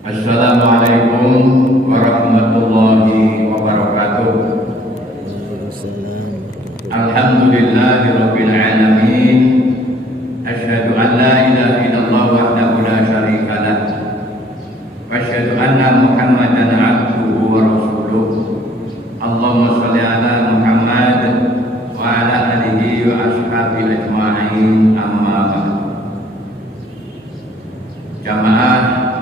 Assalamualaikum warahmatullahi wabarakatuh. Alhamdulillahirabbil alamin. Asyhadu an la ilaha illallah wahdahu la syarika lah. Wa asyhadu anna Muhammadan abduhu wa rasuluh. Allahumma shalli ala Muhammad wa ala alihi wa ashabihi ajma'in. Amma ba'du. Jamaah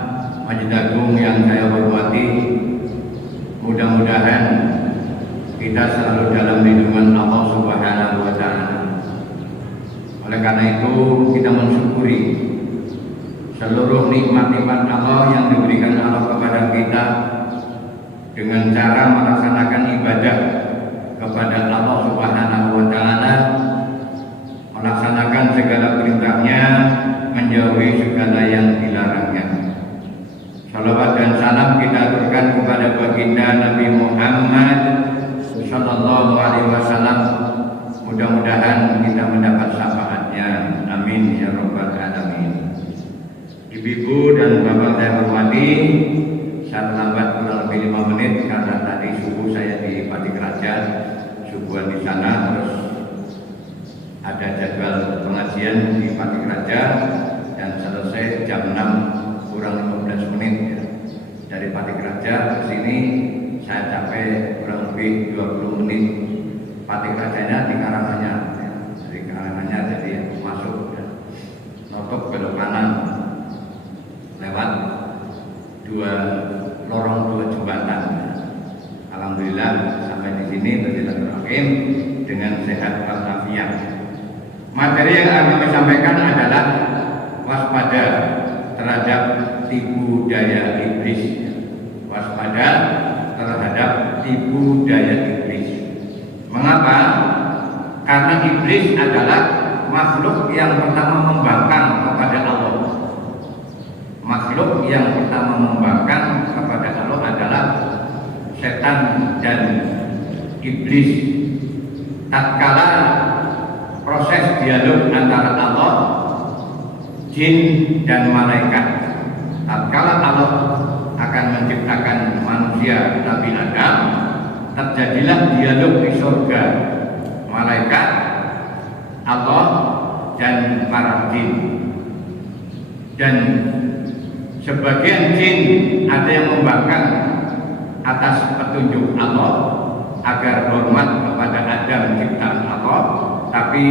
Masjid Agung yang saya hormati, mudah-mudahan kita selalu dalam lindungan Allah Subhanahu wa Ta'ala. Oleh karena itu, kita mensyukuri seluruh nikmat-nikmat Allah yang diberikan Allah kepada kita dengan cara melaksanakan ibadah kepada Allah Subhanahu wa Ta'ala, melaksanakan segala perintahnya, menjauhi segala yang dilarangnya. Salawat dan salam kita aturkan kepada baginda Nabi Muhammad sallallahu alaihi wasallam. Mudah-mudahan kita mendapat syafaatnya. Amin ya rabbal alamin. Ibu-ibu dan bapak saya hormati, saya terlambat kurang lebih 5 menit karena tadi subuh saya di Pati Kerajaan, subuhan di sana, terus ada jadwal pengajian di Pati Kerajaan dan selesai jam 6 kurang 15 menit ya. Dari Pati Kerajaan ke sini saya capek kurang lebih 20 menit. Pati Kerajaannya di Karanganyar ya. Dari Karanganyar jadi masuk ya. Notok belok kanan lewat 2 lorong 2 jembatan ya. Alhamdulillah sampai di sini bersilaturahim dengan sehat walafiat. Materi yang akan kami sampaikan adalah waspada terhadap tipu daya iblis. Waspada terhadap tipu daya iblis. Mengapa? Karena iblis adalah makhluk yang pertama membangkang kepada Allah. Makhluk yang pertama membangkang kepada Allah adalah setan dan iblis. Tatkala proses dialog antara Allah, jin dan malaikat, tatkala Allah akan menciptakan manusia Nabi Adam, terjadilah dialog di surga malaikat, Allah dan para jin. Dan sebagian jin ada yang membangkang atas petunjuk Allah agar hormat kepada Adam ciptaan Allah, tapi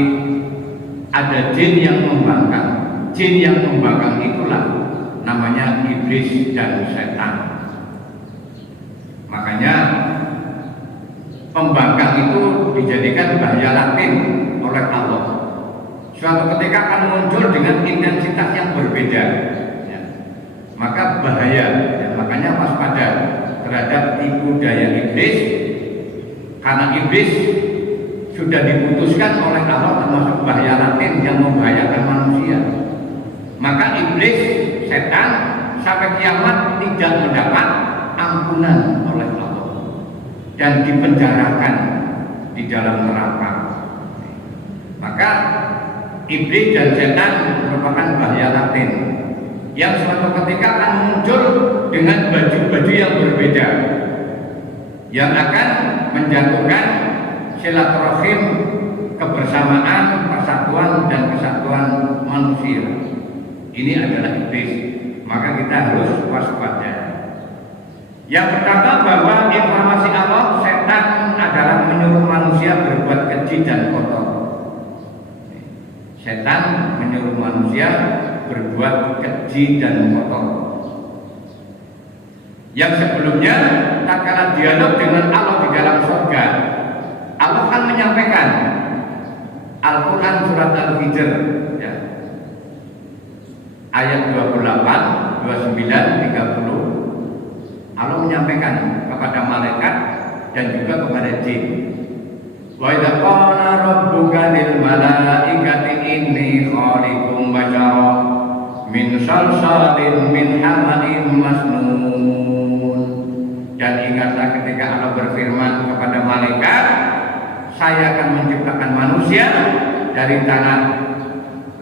ada jin yang membangkang. Jin yang membangkang itulah namanya iblis dan setan. Makanya pembangkang itu dijadikan bahaya latin oleh Allah. Suatu ketika akan muncul dengan intensitas yang berbeda ya. Maka bahaya ya. Makanya waspada terhadap tipu daya iblis, karena iblis sudah diputuskan oleh Allah termasuk bahaya latin yang membahayakan manusia. Maka iblis, setan sampai kiamat tidak mendapat ampunan oleh Allah dan dipenjarakan di dalam neraka. Maka iblis dan setan merupakan bahaya latin yang suatu ketika akan muncul dengan baju-baju yang berbeda yang akan menjatuhkan silaturahim, kebersamaan, persatuan dan kesatuan manusia. Ini adalah iblis, maka kita harus waspada. Yang pertama, bahwa informasi Allah, setan adalah menyuruh manusia berbuat keji dan kotor. Setan menyuruh manusia berbuat keji dan kotor. Yang sebelumnya, tatkala dialog dengan Allah di dalam surga, Allah kan menyampaikan Al-Quran surat Al-Hijr ya. Ayat 28, 29, 30, Allah menyampaikan kepada malaikat dan juga kepada jin. Wa idza qala rabbuka lil malaikati inni khaliqum bashara min salsalin min hamain masnun. Dan ingatlah ketika Allah berfirman kepada malaikat, saya akan menciptakan manusia dari tanah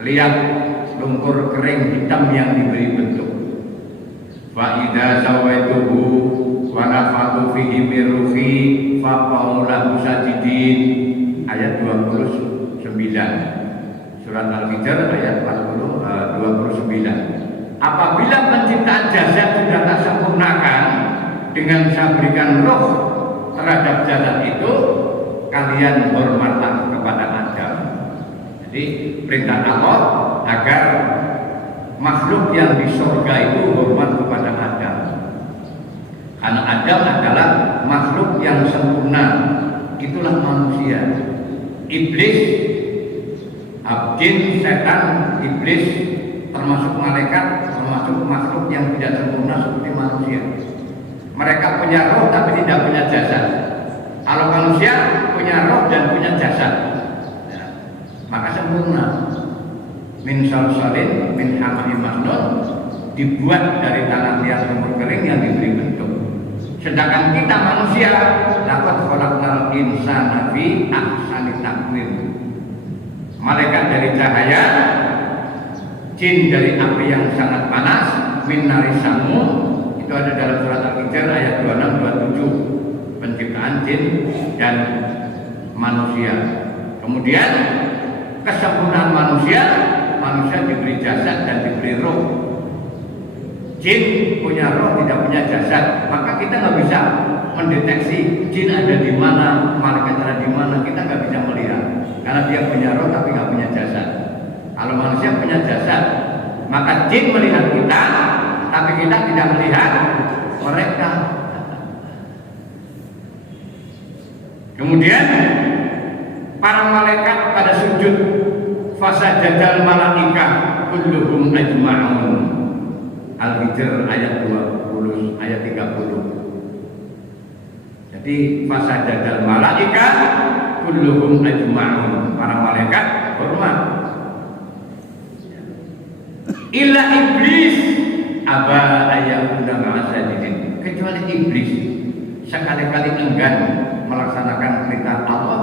liat lumpur kering hitam yang diberi bentuk. Wa idza sawaituhu wa nafatu fihi min ruhi faqa'u lahu sajidin. Ayat 29 Surat Al-Hijr ayat 29. Apabila penciptaan jasad sudah tak sempurnakan dengan saya berikan roh terhadap jasad itu, kalian hormatlah kepada Adam. Jadi perintah Allah agar makhluk yang di surga itu hormat kepada Adam. Karena Adam adalah makhluk yang sempurna. Itulah manusia. Iblis, jin, setan, iblis, termasuk malaikat, termasuk makhluk yang tidak sempurna seperti manusia. Mereka punya roh tapi tidak punya jasad. Kalau manusia punya roh dan punya jasad, ya, maka sempurna. Min salsalin min hama'in masnun, dibuat dari tanah liat lumur kering yang diberi bentuk. Sedangkan kita manusia, laqad khalaqnal insana fi ahsani taqwim. Malaikat dari cahaya, jin dari api yang sangat panas, min nari samu. Itu ada dalam surat Al-Hijr ayat 26-27, penciptaan jin dan manusia. Kemudian kesempurnaan manusia diberi jasad dan diberi roh. Jin punya roh, tidak punya jasad, maka kita nggak bisa mendeteksi jin ada di mana, malaikat ada di mana. Kita nggak bisa melihat karena dia punya roh tapi nggak punya jasad. Kalau manusia punya jasad, maka jin melihat kita, tapi kita tidak melihat mereka. Kemudian para malaikat pada sujud, fasajadal malaikah kulluhum ajma'un. Al-Hijr ayat 30. Jadi fasajadal malaikah kulluhum ajma'un. Para malaikat hormat. Illa iblis aba ayyakuna ma'asajidin. Kecuali iblis sekali-kali enggan melaksanakan perintah Allah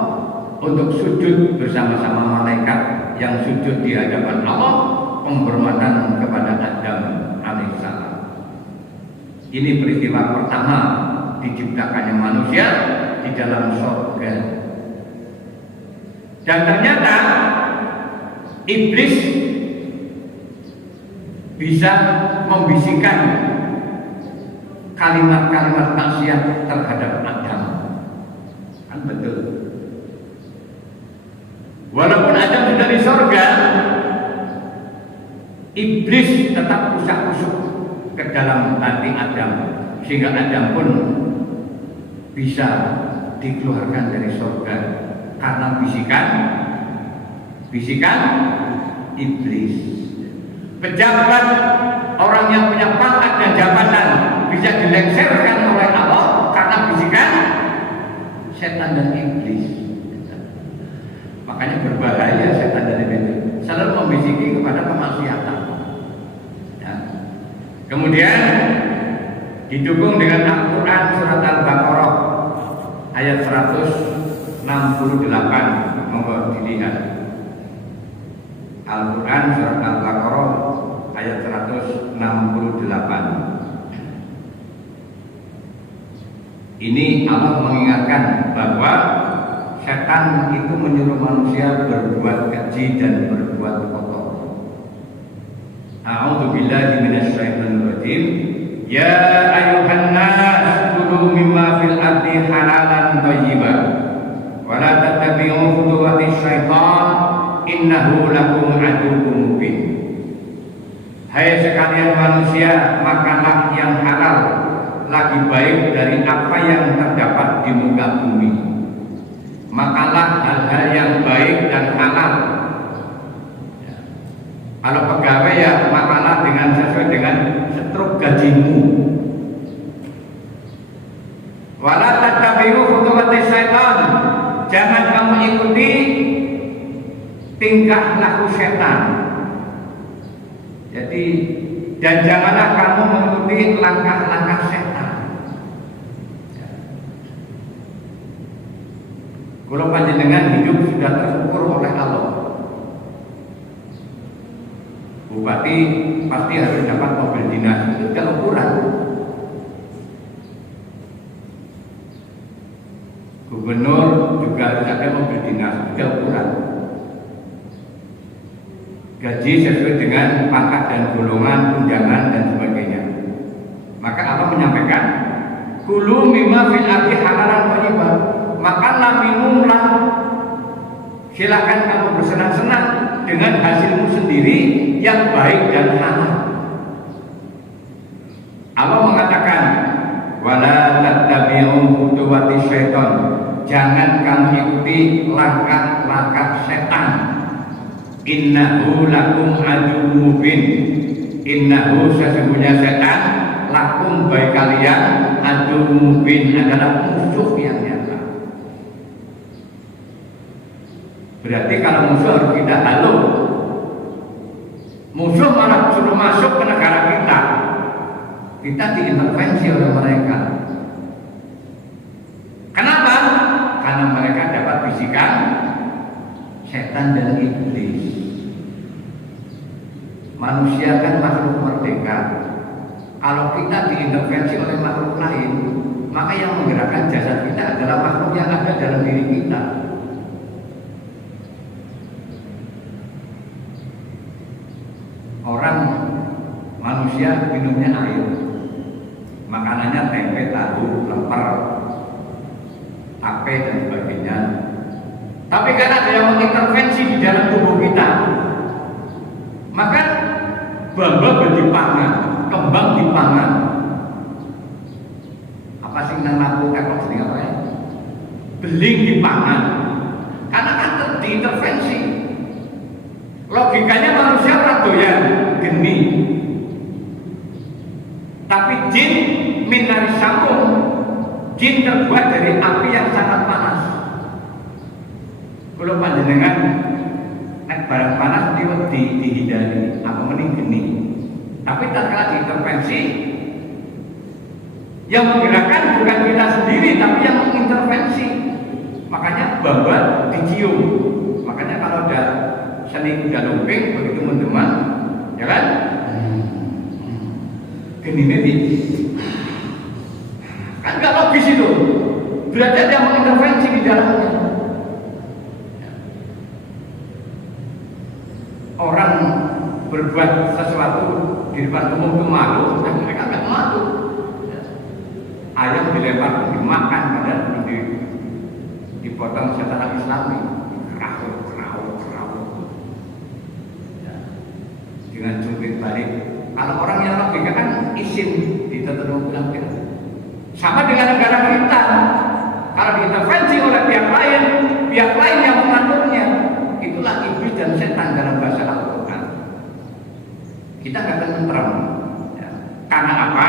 untuk sujud bersama-sama malaikat yang sujud di hadapan Allah, penghormatan kepada Adam alaihissalam. Ini peristiwa pertama diciptakannya manusia di dalam surga. Dan ternyata iblis bisa membisikkan kalimat-kalimat maksiat terhadap Adam. Kan betul. Walaupun Adam sudah di surga, iblis tetap usah-usuk ke dalam hati Adam, sehingga Adam pun bisa dikeluarkan dari surga karena bisikan iblis. Pejabat, orang yang punya pangkat dan jabatan bisa dilengsarkan oleh Allah karena bisikan setan dan iblis. Makanya berbahaya setan dan iblis, selalu membisiki kepada kemaksiatan. Ya. Kemudian didukung dengan Al-Quran surat Al-Baqarah ayat 168. Monggo dilihat. Al-Quran surat Al-Baqarah ayat 168. Ini Allah mengingatkan bahwa setan itu menyuruh manusia berbuat keji dan berbuat kotor. A'udzu billahi minasyaitonir rajim. Ya ayyuhan nas kulu mimma fil ardi halalan thayyiban wa la tattabi'u khutuwatis syaitan innahu lakum aduwwun mubin. Hai sekalian manusia, makanlah yang halal, lagi baik dari apa yang terdapat di muka bumi. Makanlah hal-hal yang baik dan halal. Kalau pegawai ya makanlah dengan sesuai dengan setruk gajimu. Wala tattabi'u khutuwatis syaitan. Jangan kamu ikuti tingkah laku setan. Jadi, dan janganlah kamu mengikuti langkah-langkah setan. Kalau panjenengan hidup sudah terukur oleh Allah. Bupati pasti harus dapat mobil dinas, itu sudah ukuran. Gubernur juga harus ada mobil dinas, sudah ukuran. Gaji sesuai dengan pangkat dan golongan, tunjangan dan sebagainya. Maka Allah menyampaikan, kulu mimma fil ardi halalan thayyibah. Makanlah, minumlah, silakan kamu bersenang-senang dengan hasilmu sendiri yang baik dan halal. Allah mengatakan, wala tattabi'u khutuwati syaitan. Jangan kamu ikuti langkah-langkah setan. Innahu lakum aduwwun mubin. Innahu sesungguhnya setan lakum bagi kalian aduwwun mubin, adalah musuh yang nyata. Berarti kalau musuh harus kita halu. Musuh malah suruh masuk ke negara kita. Kita diintervensi oleh mereka. Kenapa? Karena mereka dapat bisikan setan dan iblis. Manusia kan makhluk merdeka. Kalau kita diintervensi oleh makhluk lain, maka yang menggerakkan jasad kita adalah makhluk yang ada dalam diri kita. Orang manusia minumnya air, makanannya tempe, tahu, lemper, tape dan sebagainya. Tapi karena ada yang mengintervensi di dalam tubuh kita, maka baba dipangan, kembang dipangan. Apa sih nang laku ekor sing apa ya? Beling dipangan. Karena kan diintervensi. Logikanya manusia ora doyan geni. Tapi jin minari sambung. Jin terbuat dari api yang sangat panas. Kalau panjenengan nek barang panas dihindari, apa mending geni. Tapi tatkala diintervensi, yang menggerakkan bukan kita sendiri, tapi yang mengintervensi. Makanya babat dicium. Makanya kalau ada seni kuda lumping begitu mendeman, ya kan? Genine di kan nggak logis itu. Berarti ada yang mengintervensi di dalamnya. Orang berbuat sesuatu di depan umum itu malu, dan mereka nggak malu. Ayam dilempar dimakan, padahal belum dipotong secara Islami. Dengan jungkir balik. Kalau orang yang logika kan izin diterima bilang sama dengan negara kita. Kalau diintervensi oleh pihak lain yang mengaturnya, itulah iblis dan setan dalam bahasa Al-Quran. Kita nggak akan tenteram. Ya. Karena apa?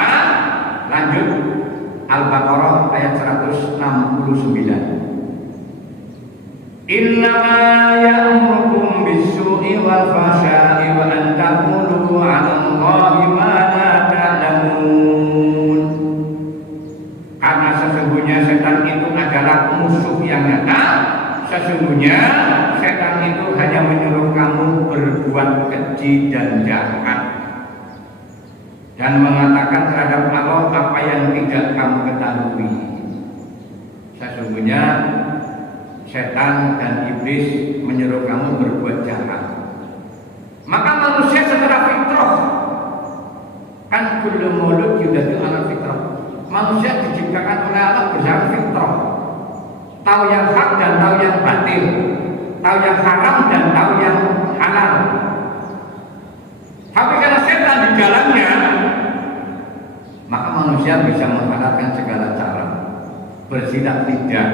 Lanjut Al-Baqarah ayat 169. Innama ya'murukum bis-su'i wal fahsya'i wa an taqulu 'ala Allahi ma la ta'lamun. Karena sesungguhnya setan itu adalah musuh yang nyata. Sesungguhnya setan itu hanya menyuruh kamu berbuat keji dan jahat dan mengatakan terhadap Allah apa yang tidak kamu ketahui. Sesungguhnya setan dan iblis menyuruh kamu berbuat jahat. Maka manusia secara fitrah, kan kullu maulud yuladu ala fitrah. Manusia diciptakan oleh Allah berdasarkan fitrah. Tahu yang hak dan tahu yang batil, tahu yang haram dan tahu yang halal. Tapi karena setan di dalamnya, maka manusia bisa menghalalkan segala cara, bersilat lidah,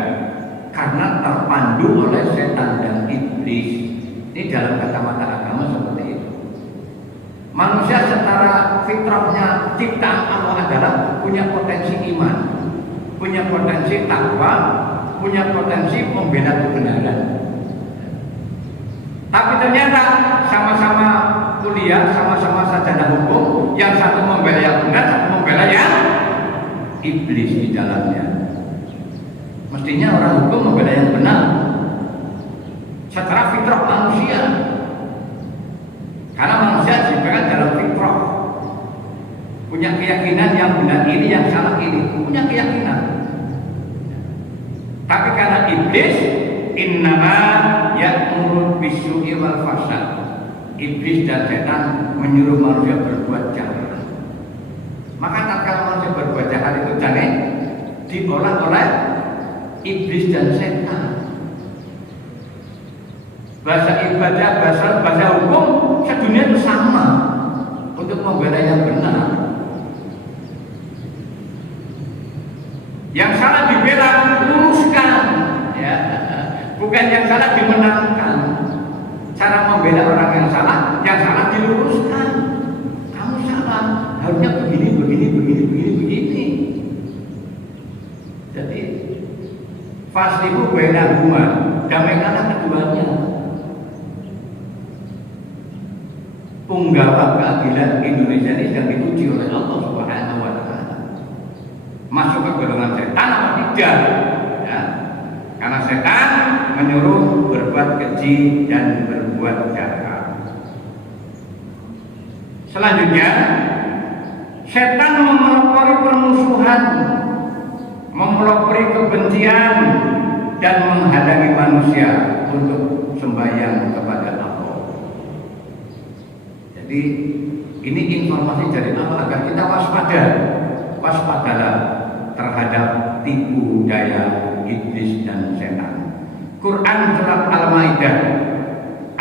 karena terpandu oleh setan dan iblis. Ini dalam kacamata agama seperti itu. Manusia secara fitrahnya ciptaan Allah adalah punya potensi iman, punya potensi takwa, punya potensi membela kebenaran. Tapi ternyata sama-sama kuliah, sama-sama sarjana hukum, yang satu membela yang benar, satu membela yang iblis di dalamnya. Mestinya orang hukum membela yang benar secara fitrah manusia. Karena manusia diciptakan dalam fitrah, punya keyakinan yang benar ini, yang salah ini, punya keyakinan. Tapi karena iblis innama ya'muru bis-su'i wal fasad. Iblis dan setan menyuruh manusia berbuat jahat. Maka tatkala manusia berbuat jahat itu jangan diolah oleh iblis dan setan. Bahasa ibadah, bahasa hukum sedunia itu sama untuk membela yang benar. Yang salah dibela, luruskan, ya. Bukan yang salah dimenangkan. Cara membela orang yang salah diluruskan. Kamu salah, harusnya begini. Jadi faslihu bainahuma, damaikanlah keduanya. Punggawa keadilan Indonesia ini sedang diuji oleh Allah Subhanahu wa Ta'ala. Masuk ke golongan setan atau tidak? Ya. Karena setan menyuruh berbuat keji dan berbuat jahat. Selanjutnya, setan memelopori permusuhan, memelopori kebencian, dan menghalangi manusia untuk sembahyang kepada Allah. Jadi ini informasi dari Allah agar kita waspadalah terhadap tipu daya iblis dan setan. Quran surat Al-Maidah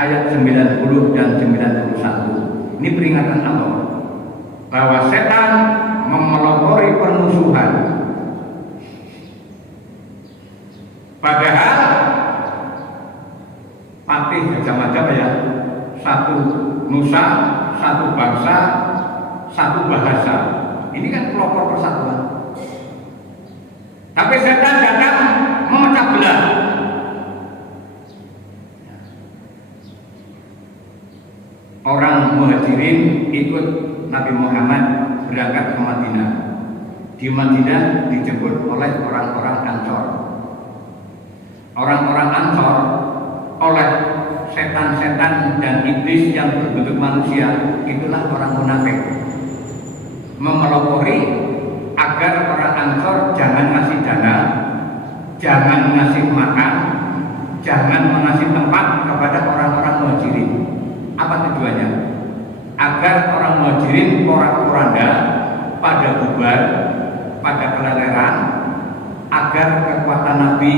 ayat 90 dan 91. Ini peringatan Allah bahwa setan memelopori permusuhan. Padahal patih macam-macam ya, satu nusa, satu bangsa, satu bahasa. Ini kan pelopor persatuan. Tapi setan datang memecah belah. Orang Muhajirin ikut Nabi Muhammad berangkat ke Madinah. Di Madinah dijemput oleh orang-orang Ansor. Orang-orang Ansor oleh setan-setan dan iblis yang berbentuk manusia, itulah orang munafik, memelopori agar orang Ansor jangan ngasih dana, jangan ngasih makan, jangan mengasih tempat kepada orang-orang Muhajirin. Apa tujuannya? Agar orang Muhajirin porak-poranda, pada bubar, pada keleleran, agar kekuatan Nabi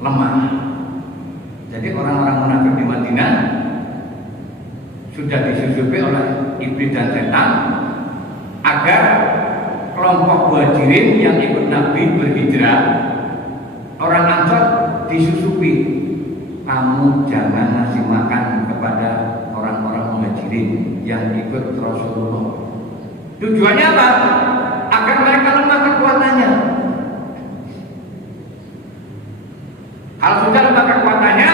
lemah. Jadi orang-orang munafik di Madinah sudah disusupi oleh iblis dan setan agar kelompok Muhajirin yang ikut Nabi berhijrah, orang Ansor disusupi, kamu jangan ngasih makan kepada orang-orang Muhajirin yang ikut Rasulullah. Tujuannya apa? Agar mereka lemah kekuatannya. Kalau sudah lemah kekuatannya,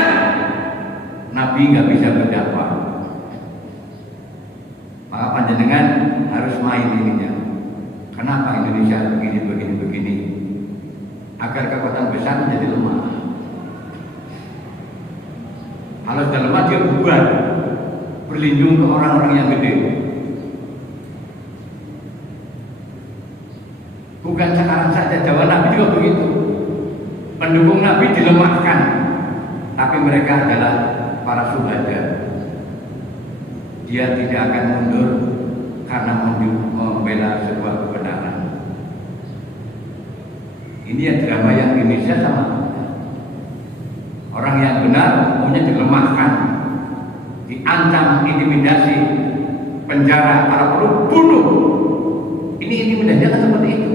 Nabi nggak bisa berdakwah. Maka panjenengan harus main ininya. Kenapa Indonesia begini? Agar kekuatan besar menjadi lemah. Kalau sudah lemah dia bubar, berlindung ke orang-orang yang gede. Bukan sekarang saja, Jawa Nabi juga begitu. Pendukung Nabi dilemahkan, tapi mereka adalah para syuhada. Dia tidak akan mundur karena membela sebuah kebenaran. Ini yang drama yang di Indonesia sama. Orang yang benar punya dilemahkan, diancam, intimidasi, penjara, kalau perlu bunuh. Ini intimidasi kan seperti itu.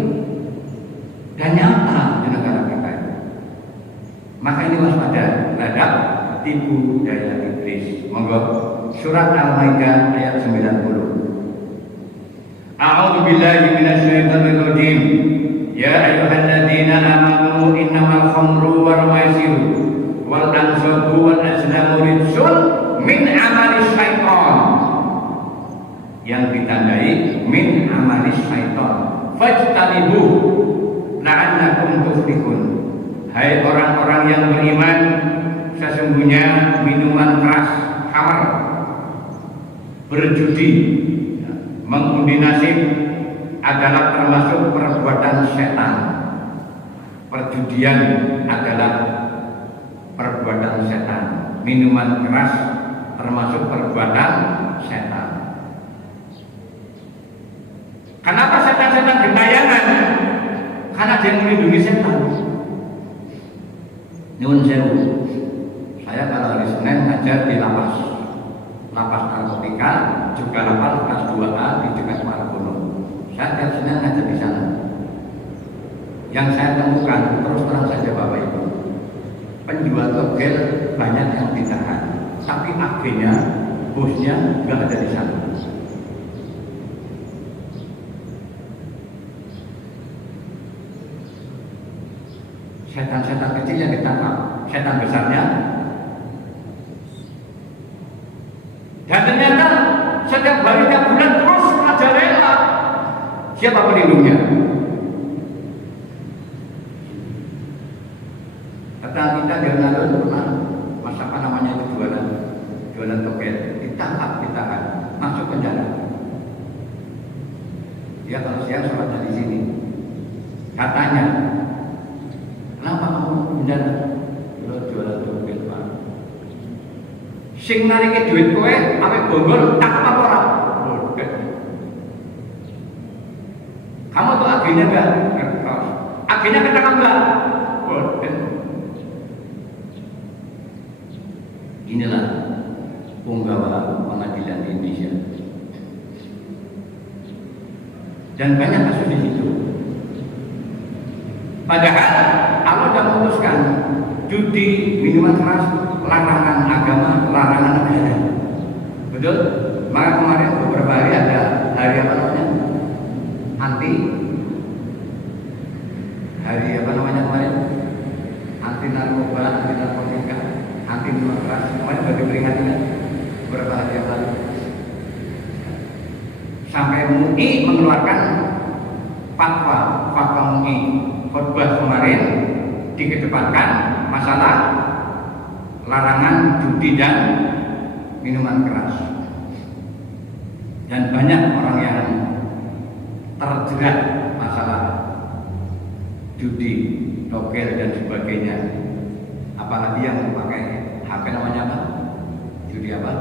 Dan nyata di negara kita. Maka ini waspada terhadap tipu daya iblis. Monggo surat Al-Maidah ayat 90. A'udzu billahi minasyaitonir rajim. Ya ayyuhalladzina amanu innamal khamru wal maisiru wal ansabu wal azlamu rijsun min amali syaitan. Yang ditandai min amali syaitan. Fajtanibu la'annakum tuflihun. Hai orang-orang yang beriman, sesungguhnya minuman keras, khamar, berjudi, mengundi nasib adalah termasuk perbuatan setan. Perjudian adalah perbuatan setan. Minuman keras termasuk perbuatan setan. Kenapa setan-setan gentayangan? Karena dia melindungi setan. Nyuwun sewu. Saya kalau hari Senin ngajar di lapas narkotika, juga lapas kelas 2A di dekat Margono. Saya tiap Senin ngajar di sana. Yang saya temukan, terus terang saja Bapak Ibu, penjual togel banyak yang ditahan, tapi agennya, bosnya nggak ada di sana. Setan-setan kecil yang ditangkap, setan besarnya. Dan ternyata setiap hari tiap bulan terus merajalela. Siapa pelindungnya? Kata kita di alun-alun pernah masa apa namanya itu jualan togel, ditangkap, ditahan, masuk penjara. Dia kalau siang sholatnya di sini. Katanya, kenapa kamu penjara? Jualan togel Pak. Sing nariki duit kowe awake bonggol tak apa ora? Kamu tuh agennya enggak? Agennya ketangkap enggak? Inilah punggawa pengadilan di Indonesia. Dan banyak kasus di situ. Padahal Allah sudah memutuskan judi, minuman keras, larangan agama, larangan negara. Betul? Maka kemarin beberapa hari ada hari apa namanya? Hari apa namanya kemarin? Anti narkoba, anti narkotika, anti minuman keras. Kemarin bagi peringatan beberapa hari yang lalu. Sampai MUI mengeluarkan fatwa MUI khutbah kemarin dikedepankan masalah larangan judi dan minuman keras. Dan banyak orang yang terjerat masalah judi, togel dan sebagainya. Apalagi yang pakai HP namanya apa? Judi apa?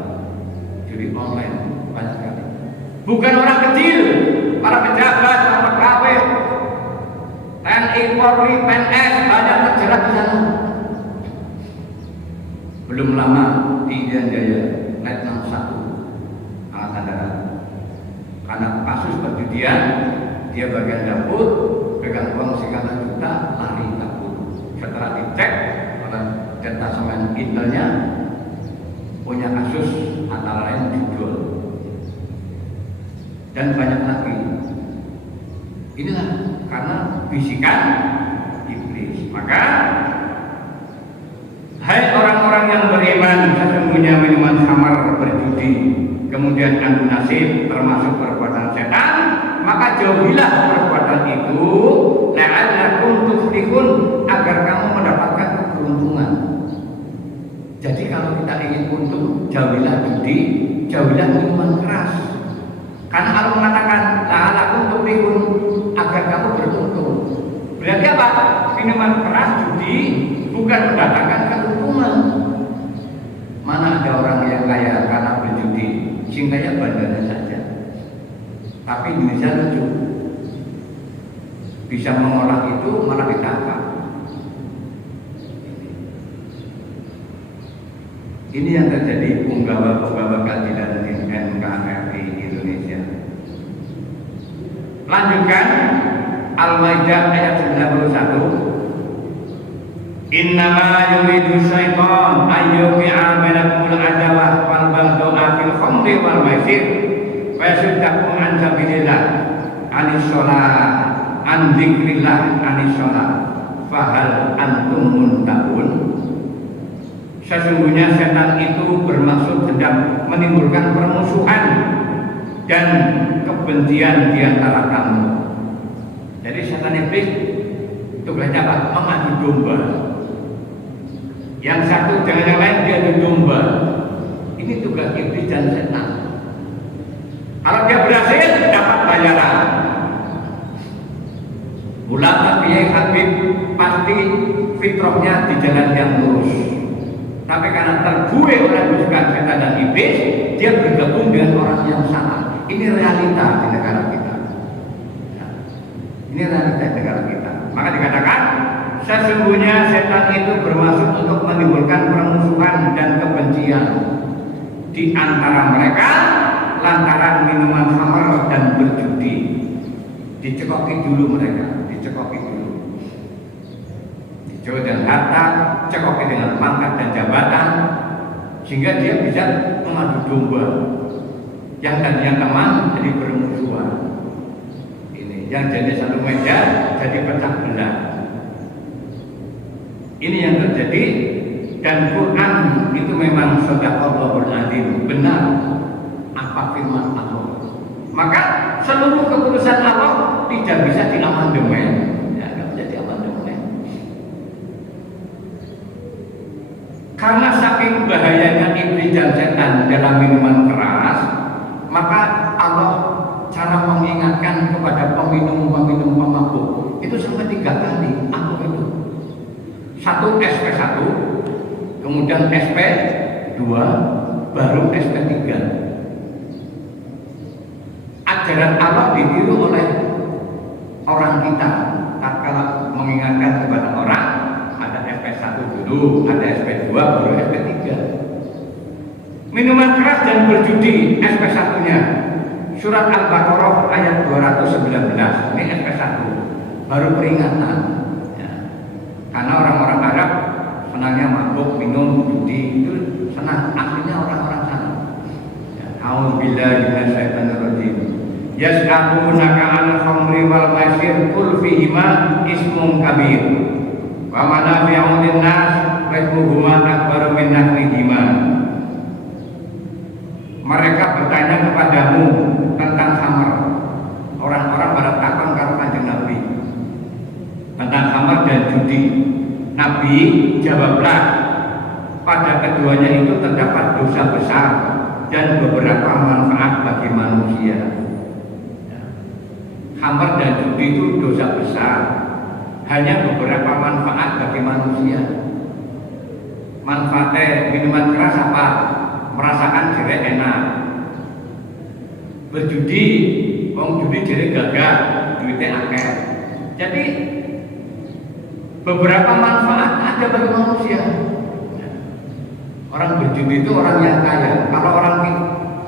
Judi online banyak sekali. Bukan orang kecil, para pejabat, para pegawai, TNI, Polri, PNS banyak terjerat di sana. Belum lama di Irian Jaya, Letnan 1 Angkatan Darat, karena kasus perjudian, dia bagian dapur, pegang uang sekian juta, lari kabur. Setelah dicek oleh detasemen intelnya, punya kasus antara lain judul dan banyak lagi. Inilah karena bisikan iblis. Maka hai orang-orang yang beriman, sesungguhnya minuman khamar, berjudi, kemudian adu nasib termasuk perbuatan setan, maka jauhilah perbuatan itu, la'allakum tuflihun, agar kamu mendapatkan keberuntungan. Jadi kalau kita ingin untung, jauhilah judi, jauhilah minuman keras. Karena Allah mengatakan la'allakum tuflihun, agar kamu beruntung. Berarti apa? Minuman keras, judi bukan mendatangkan keuntungan. Mana ada orang yang kaya karena berjudi, sing kaya badannya saja. Tapi Indonesia lucu, bisa mengolah itu malah ditangkap. Ini yang terjadi punggawa-punggawa keadilan di NKRI Indonesia. Lanjutkan Al-Maidah ayat 91. Innama yuridu syaitan ayyuqi'a bainakumul adawah wal baghdha fil khamri wal maisir wa yasuddakum an sabilillah anis shalah an dzikrillah anis shalah fahal antum muntaqun. Sesungguhnya setan itu bermaksud hendak menimbulkan permusuhan dan kebencian di antara kamu. Jadi setan iblis tugasnya apa? Mengadu domba. Yang satu dengan yang lain dia adu domba. Ini tugas iblis dan setan. Kalau dia berhasil dapat bayaran. Ulama Kiai Habib pasti fitrahnya di jalan yang lurus. Tapi karena terbuai oleh bujukan setan dan iblis, dia bergabung dengan orang yang salah. Ini realita di negara kita. Ini realita di negara kita. Maka dikatakan sesungguhnya setan itu bermaksud untuk menimbulkan permusuhan dan kebencian di antara mereka lantaran minuman khamar dan berjudi. Dicekoki dulu mereka, dicekoki dulu. Dicoba dengan harta, cekoki dengan pangkat dan jabatan, sehingga dia bisa mengadu domba. Yang tadinya teman jadi bermusuhan. Ini yang jadi satu meja jadi pecah belah. Ini yang terjadi, dan Quran itu memang shadaqallahul adzim, benar apa firman Allah. Maka seluruh keputusan Allah tidak bisa diamandemen, ya, tidak bisa diamandemen. Karena saking bahayanya iblis dan setan dalam minuman keras, maka Allah cara mengingatkan kepada peminum-peminum pemabuk itu sampai 3 kali. Aku itu satu SP1, kemudian SP2, baru SP3. Ajaran Allah ditiru oleh orang kita. Kalau mengingatkan kepada orang, ada SP1 dulu, ada SP2, baru SP3. Minuman keras dan berjudi, SP1-nya Surat Al-Baqarah ayat 219. Ini SP1, baru peringatan ya. Karena orang-orang Arab senangnya mabuk, minum, judi, itu senang. Aslinya orang-orang sana ya. A'udzubillahi minasyaitonir rajim. Yas'alunaka 'anil khamri wal maisir qul fihima ismun kabir wa manafi'u lin-nas wa ithmuhuma akbaru min naf'ihima. Mereka bertanya kepadamu tentang khamar. Orang-orang pada takon karo Kanjeng Nabi tentang khamar dan judi. Nabi jawablah, pada keduanya itu terdapat dosa besar dan beberapa manfaat bagi manusia. Khamar dan judi itu dosa besar, hanya beberapa manfaat bagi manusia. Manfaatnya minuman keras apa? Merasakan diri enak. Berjudi, wong judi jadi gagah, duitnya akeh. Jadi beberapa manfaat ada bagi manusia. Orang berjudi itu orang yang kaya. Kalau orang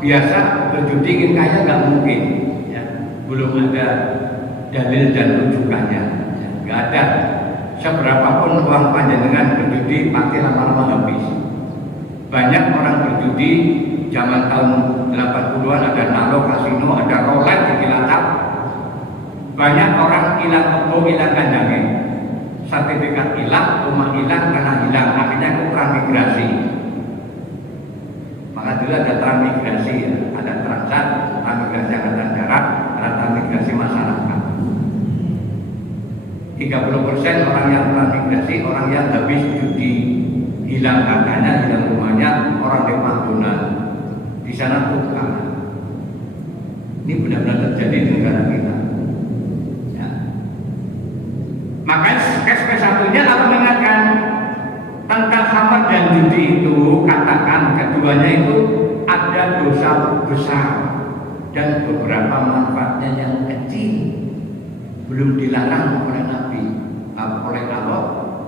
biasa berjudi ingin kaya nggak mungkin. Ya. Belum ada dalil dan rujukannya. Ya. Nggak ada. Seberapapun uang panjenengan berjudi pasti lama-lama habis. Banyak orang berjudi zaman tahun 80-an, ada nalo, kasino, ada roulette di Cilacap. Banyak orang hilang toko, hilang kandangnya. Sertifikat hilang, rumah hilang, karena hilang. Akhirnya itu transmigrasi. Maka dulu ada transmigrasi, ya. Ada transat, transmigrasi angkatan darat, ada transmigrasi masyarakat. 30% orang yang transmigrasi, orang yang habis judi, hilang kakaknya, hilang rumahnya, orang di Madonna, di sana tukang. Ini benar-benar terjadi di negara kita. Ya. Makanya SP1-nya Allah mengingatkan tentang khamar dan judi itu, katakan keduanya itu ada dosa besar dan beberapa manfaatnya yang kecil, belum dilarang oleh Nabi, oleh Allah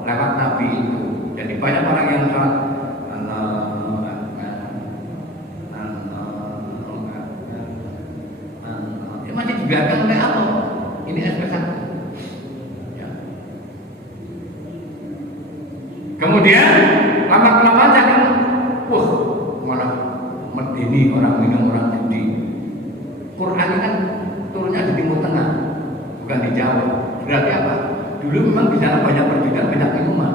lewat Nabi itu. Jadi banyak orang yang sholat masih dibiarkan oleh Allah. Ini SP1 ya. Kemudian lama-kelamaan jadi malah medeni orang minum, orang judi. Quran kan turunnya di Timur Tengah, bukan di Jawa. Berarti apa? Dulu memang di sana banyak perjudian, banyak minuman.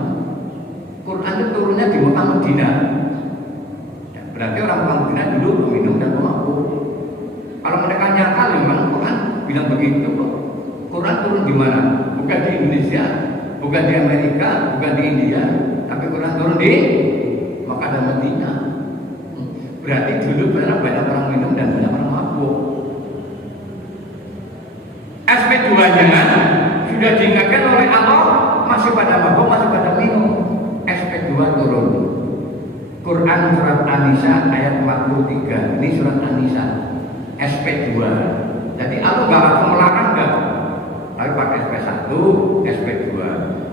Quran itu turunnya di Mekah Madinah. Ya, berarti orang Madinah dulu peminum dan pemabuk. Kalau mereka nyakal, memang Quran bilang begitu kok. Quran turun di mana? Bukan di Indonesia, bukan di Amerika, bukan di India, tapi Quran turun di Mekah dan Madinah. Berarti dulu banyak orang minum dan banyak orang mabuk. SP2-nya sudah diingatkan oleh Allah, masih pada mabuk, masih pada minum, SP2 turun. Quran surat An-Nisa ayat 43. Ini surat An-Nisa SP2. Jadi Allah nggak langsung melarang nggak, tapi pakai SP1, SP2.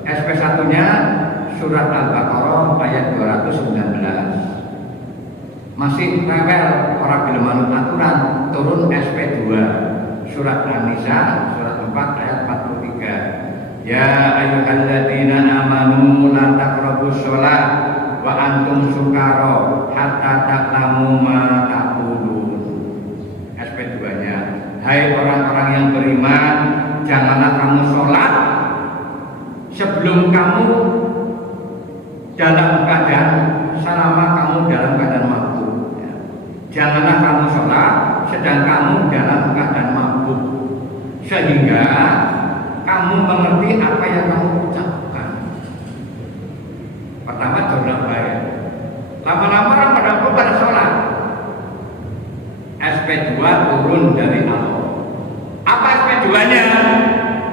SP1-nya surat Al-Baqarah ayat 219. Masih rewel orang belum manut aturan, turun SP2 surat An-Nisa surat 4 ayat 43. Ya ayyuhalladzina amanu la taqrabus shalah wa antum sukara hatta ta'lamu ma taqulun. SP2-nya, hai orang-orang yang beriman, janganlah kamu sholat sebelum kamu dalam keadaan selama kamu dalam keadaan mabuk. Janganlah kamu sholat sedang kamu dalam keadaan mabuk, sehingga kamu mengerti apa yang kamu ucapkan. Pertama jorok baik, lama-lama orang pada pada sholat. SP2 turun dari Allah. Apa SP2-nya?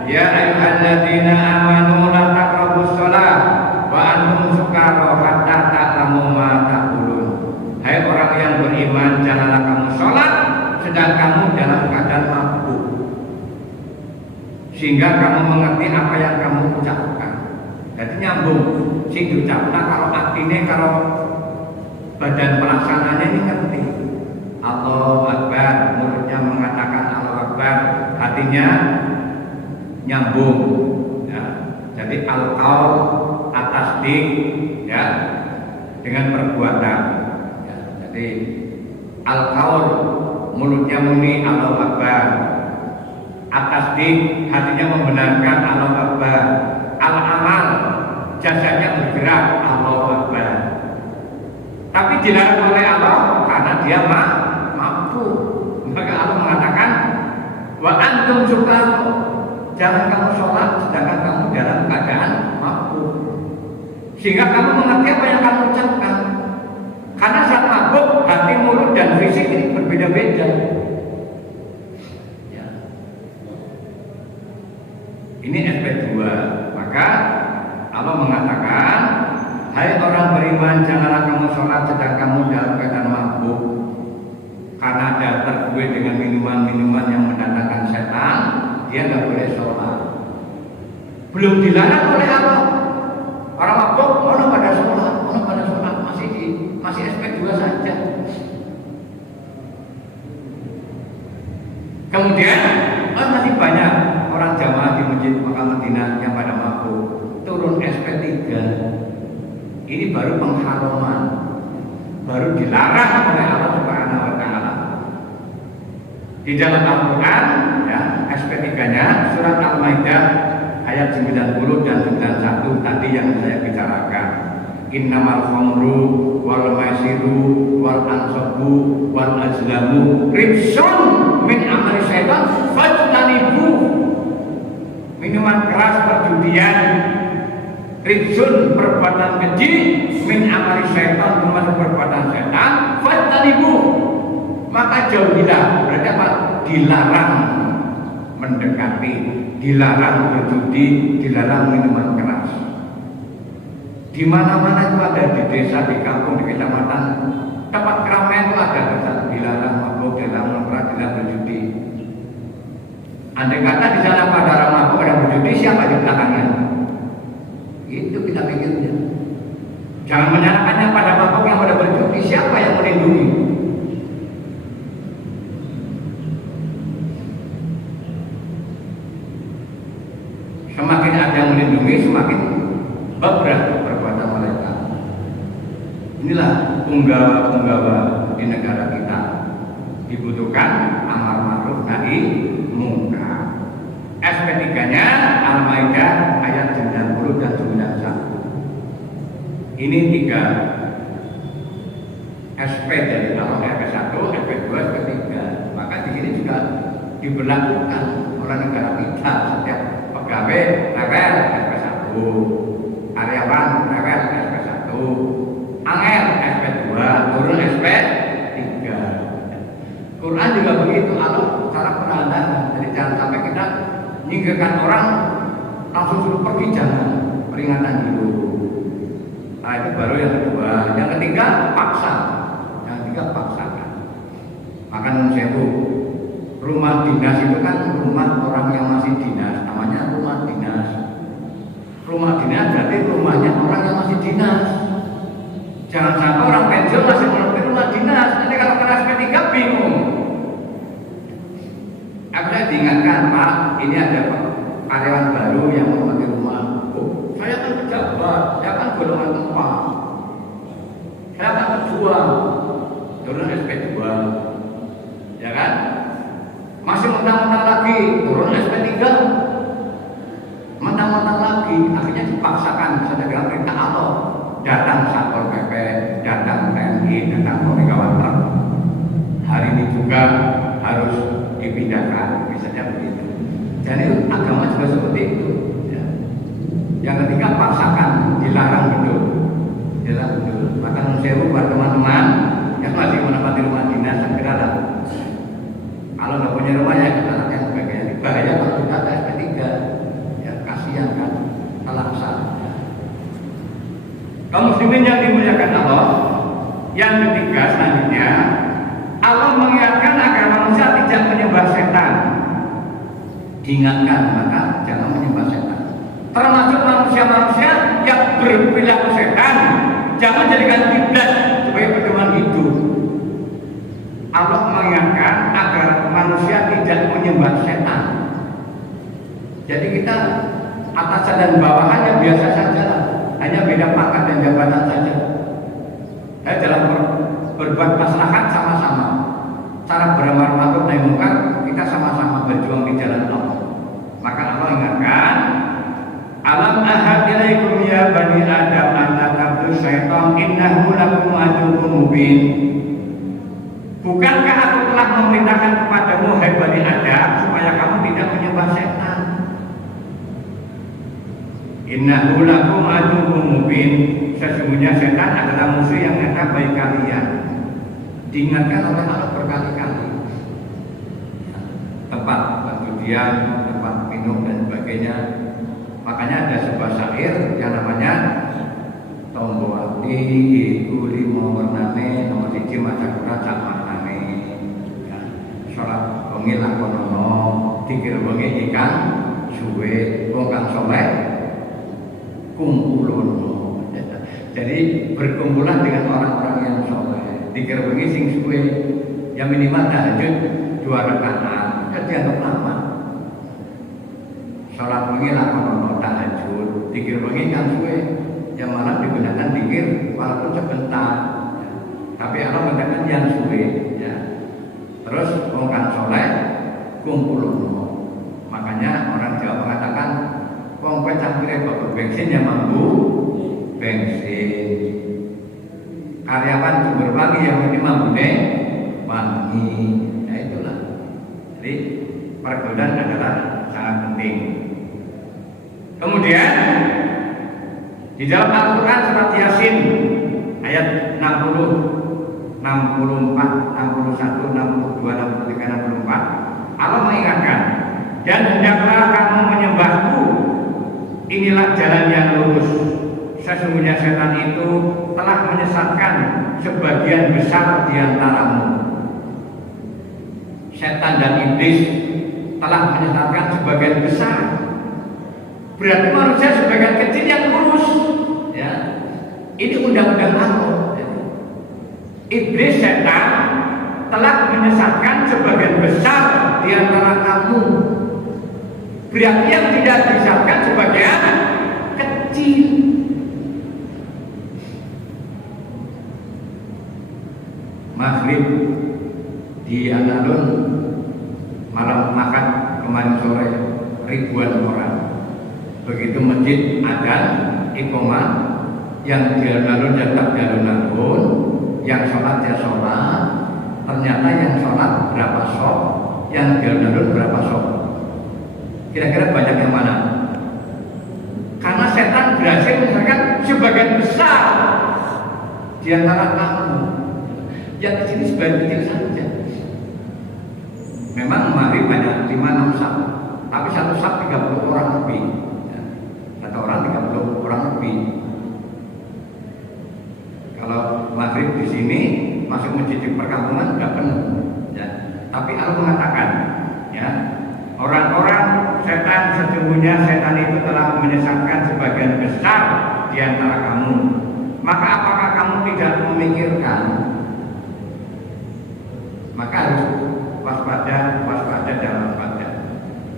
Ya ayyuhalladzina amanu la taqrabus shalah wa antum sukara hatta ta'lamu ma taqulun. Hai orang yang beriman, janganlah kamu sholat sedang kamu dalam keadaan mabuk, sehingga kamu mengerti apa yang kamu ucapkan. Jadi nyambung, sing diucapkan kalau artinya, kalau badan pelaksananya ini ngerti. Allahu Akbar, mulutnya mengatakan Allahu Akbar, hatinya nyambung. Ya. Jadi al-qaul atas di, ya, dengan perbuatan. Ya. Jadi al-qaul mulutnya muni Allahu Akbar, atas di hatinya membenarkan Allahu Akbar, al-amal jasadnya bergerak Allahu Akbar. Tapi dilarang oleh Allah karena dia mampu. Maka Allah mengatakan wa antum sukara, jangan kamu sholat sedangkan kamu dalam keadaan mampu, sehingga kamu mengerti apa yang kamu ucapkan. Karena saat mabuk hati, mulut dan fisik ini berbeda-beda. Ya. Ini SP2. Maka Allah mengatakan, hai orang beriman, janganlah kamu sholat sedang kamu dalam keadaan mabuk, karena ada terbuai dengan minuman-minuman yang mendatangkan setan, dia nggak boleh sholat. Belum dilarang oleh Allah. Orang mabuk, orang pada sholat, masih SP2 saja. Kemudian masih banyak orang jamaah di Masjid Makkah Madinah yang pada mabuk, turun SP3. Ini baru pengharaman, baru dilarang oleh Allah Subhanahu wa taala. Di dalam Al-Qur'an, ya, SP3-nya surat Al-Maidah ayat 90 dan 91 tadi yang saya bicarakan. Innamal khamru wal maisiru wal ansabu wal azlamu rijsun min amali syaitan fajtanibu. Minuman keras, perjudian, rijsun perbuatan keji, min amali syaitan, termasuk perbuatan setan, fajtanibu, maka jauhilah. Berarti apa? Dilarang mendekati, dilarang berjudi, dilarang minuman keras. Di mana-mana itu ada, di desa, di kampung, di kecamatan, tempat keramaian itu ada, dilarang mabuk, dilarang keras, dilarang berjudi. Andai kata di sana pada orang mabuk ada berjudi, siapa di belakangnya? Itu kita pikirnya. Jangan menyalahkannya pada mabuk yang pada berjudi, siapa yang melindungi? Semakin ada yang melindungi, semakin berat perbuatan mereka. Inilah punggawa-punggawa di negara kita. Dibutuhkan amar ma'ruf nahi munkar. SP3-nya Al-Maidah ayat 90 dan 91. Ini 3 SP dari Allah, SP1, SP2, SP3. Maka di sini juga diberlakukan oleh negara kita. Setiap pegawai level SP1, karyawan level SP1, angel SP2, turun SP3. Quran juga begitu, Allah cara penandanan. Jadi jangan sampai kita menyingkirkan orang langsung suruh pergi, jangan, peringatan dulu. Nah itu baru yang kedua. Yang ketiga paksa. Yang ketiga paksakan. Maka sewu, rumah dinas itu kan rumah orang yang masih dinas, namanya rumah dinas. Rumah dinas berarti rumahnya orang yang masih dinas. Jangan sampai orang pensiun masih menempati rumah dinas. Nanti kalau kena SP3 bingung. Aku diingatkan, Pak, ini ada karyawan baru yang menempati rumah. Oh, saya kan pejabat, saya kan golongan 4. Saya kan pejuang, turun SP2, ya kan? Masih mentang-mentang lagi, turun SP3, mentang-mentang lagi, akhirnya dipaksakan sedang perintah Allah. Datang Satpol PP, datang TNI, datang Polri Kawasan. Hari ini juga harus dipindahkan, misalnya begitu. Jadi agama juga seperti itu. Ya. Yang ketiga paksakan, dilarang betul, dilarang betul. Maka sewu buat teman-teman yang masih menempati rumah dinas, segera lah. Kalau nggak punya rumah ya kita yang sebagainya. Bahaya kalau kita ada SP3, ya kasihan kan, kelaksan. Kaum muslimin yang dimuliakan Allah, yang ketiga selanjutnya, Allah mengingatkan agar manusia tidak menyembah setan. Diingatkan, maka jangan menyembah setan. Termasuk manusia-manusia yang berperilaku setan, jangan jadikan kiblat sebagai pedoman hidup. Allah mengingatkan agar manusia tidak menyembah setan. Jadi kita atasan dan bawahannya biasa saja, hanya beda pangkat dan jabatan saja. Dalam berbuat maslahat sama-sama. Cara beramal ma'ruf nahi munkar kita sama-sama berjuang di jalan Allah. Maka Allah ingatkan, alam ahad ilaikum ya bani adam an la ta'budu syaitan innahu lakum aduwwun mubin. Bukankah aku telah memerintahkan kepadamu hai bani Adam supaya kamu tidak menyembah setan? Innahu lakum aduwwun mubin. Sesungguhnya setan adalah musuh yang nyata bagi kalian. Diingatkan oleh Allah berkali-kali. Tempat perjudian, tempat minum dan sebagainya. Makanya ada sebuah syair yang namanya Tombo ati iku limo warnane nomor 1 maca Quran sak maknane. Salat wengi lakonono, dikir wengi ikan suwe, wong kang saleh kumpulono. Jadi berkumpulan dengan orang-orang yang saleh. Dikir wengi sing suwe, ya minimal tahajud 2 rakaat, kan dianggap lama. Salat wengi lakonono tahajud, dikir wengi kan suwe. Yang malah digunakan dikir walaupun sebentar, ya. Tapi Allah mengatakan yang suwe, ya. Terus orang soleh kumpul. Makanya orang Jawa mengatakan wong kowe campure bawa bensin yang mampu bensin. Karyawan sumber wangi yang ini mambune wangi. Nah itulah. Jadi pergaulan adalah sangat penting. Kemudian di dalam Al-Quran surat Yasin ayat 60, 64, 61, 62, 63, 64 Allah mengingatkan, dan hendaklah kamu menyembahku, inilah jalan yang lurus. Sesungguhnya setan itu telah menyesatkan sebagian besar di antaramu. Setan dan iblis telah menyesatkan sebagian besar. Berarti manusia sebagian kecil yang lurus, ya. Ini undang-undang Allah. Iblis setan telah menyesatkan sebagian besar di antara kamu. Berarti yang tidak disesatkan sebagian kecil. Maghrib di alun-alun malam makan kemarin sore ribuan orang. Begitu masjid adzan iqamah, yang di alun-alun tetap di alun-alun, yang sholat ya sholat. Ternyata yang sholat berapa sok, yang di alun-alun berapa sok. Kira-kira banyak yang mana? Karena setan berhasil misalkan sebagian besar di antara kamu. Yang di sini sebagian kecil saja. Memang mari banyak 5, 6 sak. tapi satu saf 30 orang lebih. Ya. Satu orang 30 orang lebih. Kalau maghrib di sini masuk masjid di perkampungan tidak penuh. Ya. Tapi Allah mengatakan, ya, orang-orang setan sesungguhnya setan itu telah menyesatkan sebagian besar di antara kamu. Maka apakah kamu tidak memikirkan? Maka harus waspada dan waspada.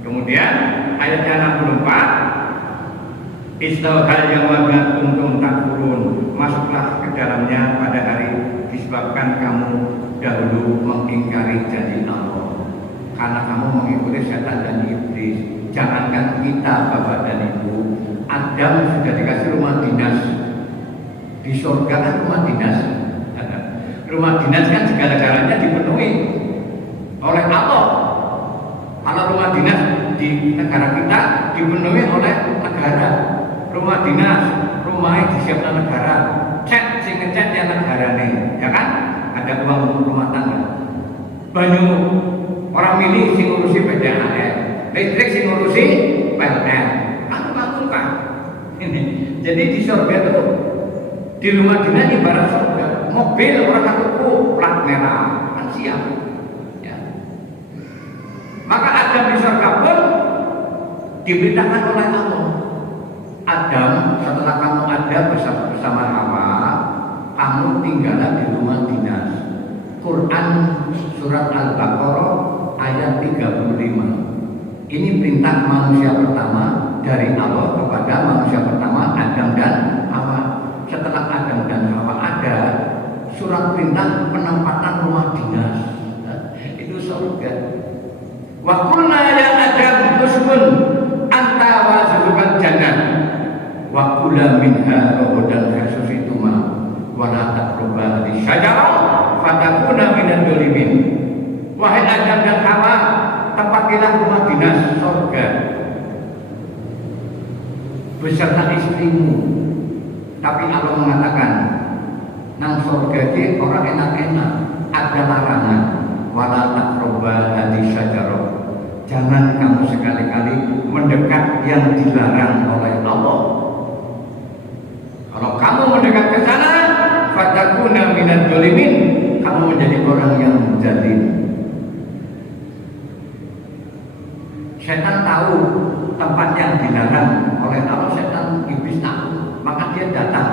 Kemudian ayatnya 64, Istauhal yang wadah kuntum takfurun, masuklah ke dalamnya pada hari disebabkan kamu dahulu mengingkari janji Allah, karena kamu mengikuti setan dan iblis. Jangankan kita bapak dan ibu, Adam sudah dikasih rumah dinas di surga, kan rumah dinas. Rumah dinas kan segala-galanya dipenuhi oleh Allah. Kalau rumah dinas di negara kita dipenuhi oleh negara. Rumah dinas, rumahnya disiapkan negara. Cek, sing ngecek ya negara nih, ya kan? Ada uang untuk rumah tangga. Banyu orang milih sing ngurusi PDAM, listrik sing ngurusi PLN. Kan? Ini. Jadi di surga itu, di rumah dinas ibarat surga. Mobil orang satu plat merah, kan siap. Ya. Maka Adam di surga pun diberitakan oleh Allah. Adam, setelah kamu ada bersama Hawa, kamu tinggallah di rumah dinas. Quran surat Al-Baqarah ayat 35. Ini perintah manusia pertama dari Allah kepada manusia pertama Adam dan Hawa. Setelah Adam dan Hawa ada, surat perintah penempatan rumah dinas. Itu surga. Wa qulna ya Adam uskun anta wa zawjukal jannah wa kula minha ragadan hasusituma wa la taqrabu hadhihi fatakuna minadh dhalimin. Wahai Adam dan Hawa, tempatilah rumah dinas surga beserta istrimu. Tapi Allah mengatakan, nang surga itu orang enak-enak, ada larangan. Wala taqrabu hadhihi syajarah. Jangan kamu sekali-kali mendekat yang dilarang oleh Allah. Kalau kamu mendekat ke sana, fatakuna minadh dhalimin, kamu menjadi orang yang zalim. Setan tahu tempat yang dilarang oleh Allah, setan iblis tahu, maka dia datang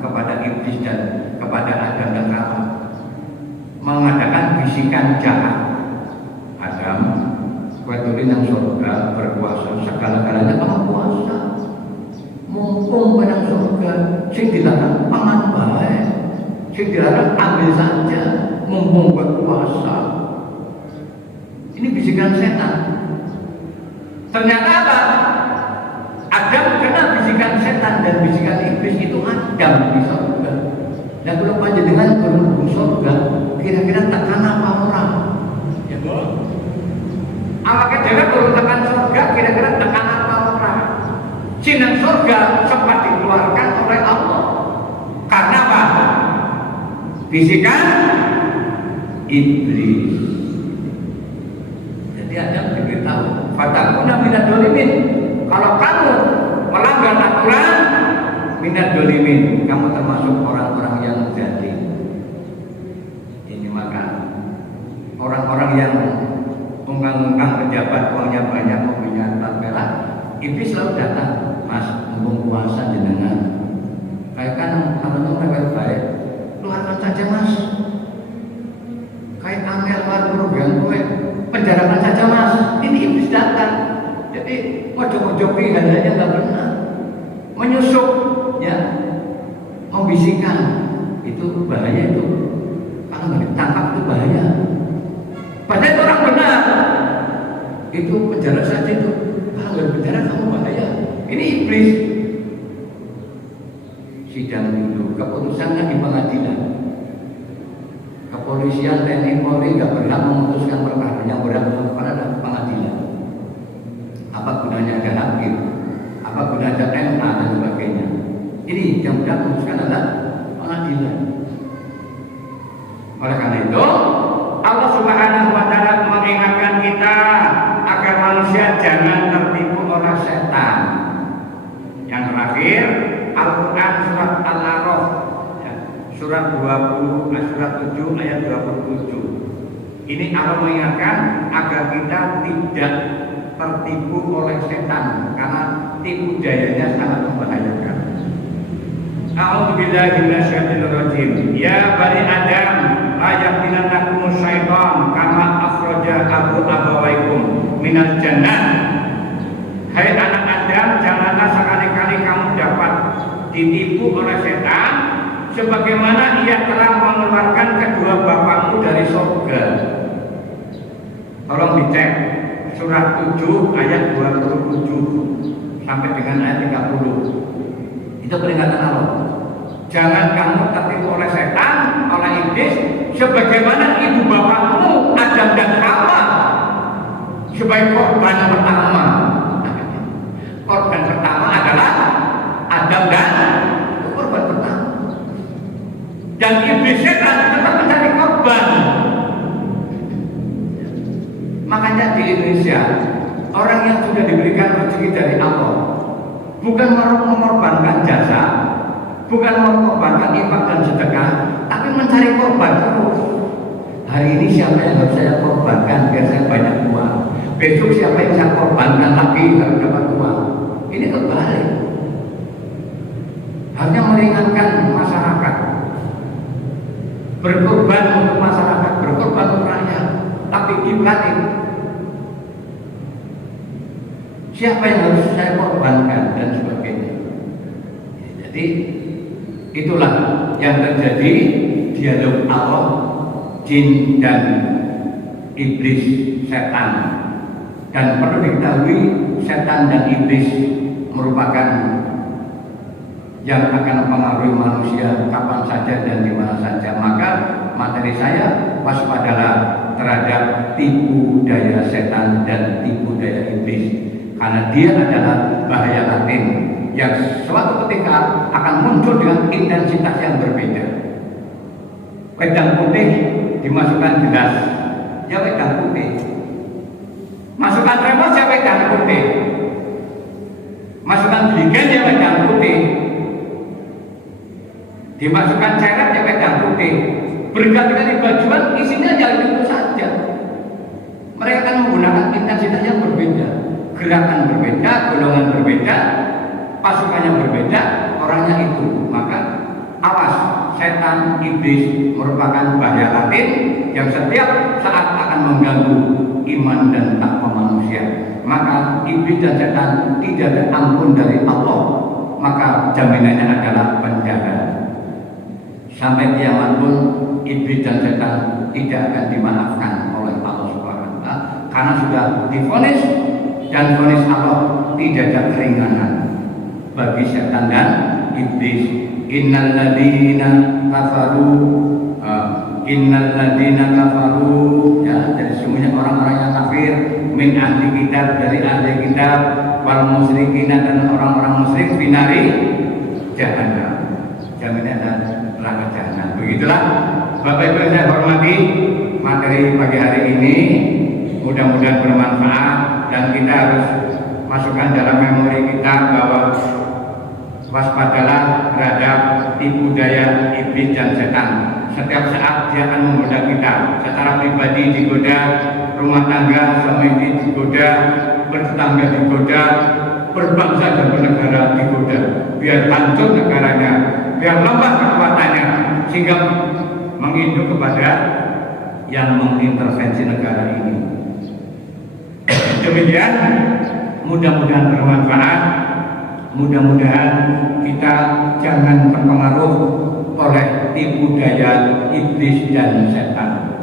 kepada iblis dan kepada Adam dan Hawa mengadakan bisikan jahat. Adam, kowe turin nang surga berkuasa segala-galanya, kamu puasa. Mumpung pada surga, sing dilarang pangan bae, sing dilarang ambil saja, mumpung berkuasa. Ini bisikan setan. Ternyata apa? Adam kena bisikan setan dan bisikan iblis itu Adam di surga. Dan kalau panjenengan berhubung surga, kira-kira tekan apa orang? Ya boh. Awak dewe kalau tekan surga, kira-kira tekan apa orang? Sinan surga sempat dikeluarkan oleh Allah. Karena apa? Bisikan iblis. Jadi Adam diberitahu, fatakuna minadh dhalimin. Kalau kamu melanggar aturan, minadh dhalimin, kamu termasuk orang-orang yang zalim. Ini maka orang-orang yang ungkang-ungkang pejabat, uangnya banyak, mobilnya merah, iblis selalu datang, Mas, mumpung puasa jenengan, kayak kan teman-teman mereka baik, keluarkan saja Mas, kayak angel baru gue, penjarakan saja Mas. Ini iblis datang. Jadi pojok-pojok hanya nggak benar, menyusup, ya, membisikkan, itu bahaya itu. Kalau nggak ditangkap itu bahaya. Padahal itu orang benar, itu penjara saja itu. Kalau nggak penjara kamu bahaya. Ini iblis. Sidang itu keputusannya di pengadilan. Kepolisian, TNI, Polri nggak berhak memutuskan perkara, yang berhak memutuskan adalah pengadilan. Apa gunanya ada hakim? Apa gunanya ada MA dan sebagainya? Ini yang berhak memutuskan adalah pengadilan. Oleh karena itu, Allah Subhanahu wa Ta'ala mengingatkan kita agar agar manusia jangan tertipu oleh setan. Yang terakhir, Al-Quran surat Al-A'raf, ya, surat 7 ayat 27. Ini Allah mengingatkan agar kita tidak tertipu oleh setan, karena tipu dayanya sangat membahayakan. A'udzubillahi minasyaitonir rajim. Ya bani Adam, la yaftinannakumus syaitan kama akhraja abawaikum minal jannah. Hai anak Adam, janganlah sekali-kali kamu dapat ditipu oleh setan sebagaimana ia telah mengeluarkan kedua bapakmu dari surga. Tolong dicek surat 7 ayat 27 sampai dengan ayat 30. Itu peringatan Allah. Jangan kamu tertipu oleh setan, oleh iblis, sebagaimana ibu bapakmu Adam dan Hawa sebagai korban pertama. Korban pertama adalah Adam dan korban pertama. Dan iblis setan tetap mencari korban. Makanya di Indonesia orang yang sudah diberikan rezeki dari Allah bukan mengorbankan jasa, bukan mengorbankan infak dan sedekah, tapi mencari korban terus. Hari ini siapa yang harus saya korbankan biar saya banyak uang? Besok siapa yang saya korbankan lagi harus dapat uang? Ini kebalik. Hanya meringankan masyarakat, berkorban untuk masyarakat, berkorban untuk rakyat, tapi dibalik. Siapa yang harus saya korbankan dan sebagainya. Jadi itulah yang terjadi dialog Allah, jin dan iblis, setan. Dan perlu diketahui setan dan iblis merupakan yang akan mempengaruhi manusia kapan saja dan di mana saja. Maka materi saya, waspadalah terhadap tipu daya setan dan tipu daya iblis. Karena dia adalah bahaya latin yang suatu ketika akan muncul dengan intensitas yang berbeda. Wedang putih dimasukkan gelas, ya wedang putih. Masukkan termos, ya wedang putih. Masukkan beligen, ya wedang putih. Dimasukkan ceret, ya wedang putih. Berganti-ganti bajuan, isinya ya itu saja. Mereka akan menggunakan intensitas yang berbeda. Gerakan berbeda, golongan berbeda, pasukannya berbeda, orangnya itu. Maka awas, setan, iblis merupakan bahaya latin yang setiap saat akan mengganggu iman dan takwa manusia. Maka iblis dan setan tidak ada ampun dari Allah, maka jaminannya adalah penjara. Sampai kiamat pun iblis dan setan tidak akan dimaafkan oleh Allah Subhanahu wa Ta'ala, karena sudah divonis. Dan vonis Allah tidak ada keringanan bagi setan dan iblis. Innal ladina kafaru, ya, dari semuanya orang-orang yang kafir, min ahli kitab, dari ahli kitab, wal musyrikin, dan orang-orang musyrik, finari jahannam, jaminan dan neraka jahannam. Begitulah Bapak Ibu yang saya hormati, materi pagi hari ini mudah-mudahan bermanfaat. Dan kita harus masukkan dalam memori kita bahwa waspadalah terhadap tipu daya iblis dan setan. Setiap saat dia akan menggoda kita. Secara pribadi digoda, rumah tangga suami digoda, bertetangga digoda, berbangsa dan bernegara digoda. Biar hancur negaranya, biar lemah kekuatannya, sehingga menginduk kepada yang mengintervensi negara ini. Demikian, mudah-mudahan bermanfaat. Mudah-mudahan kita jangan terpengaruh oleh tipu daya iblis dan setan.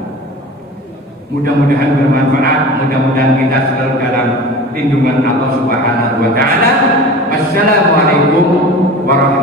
Mudah-mudahan bermanfaat. Mudah-mudahan kita selalu dalam lindungan Allah Subhanahu wa Ta'ala. Wassalamualaikum warahmatullahi wabarakatuh.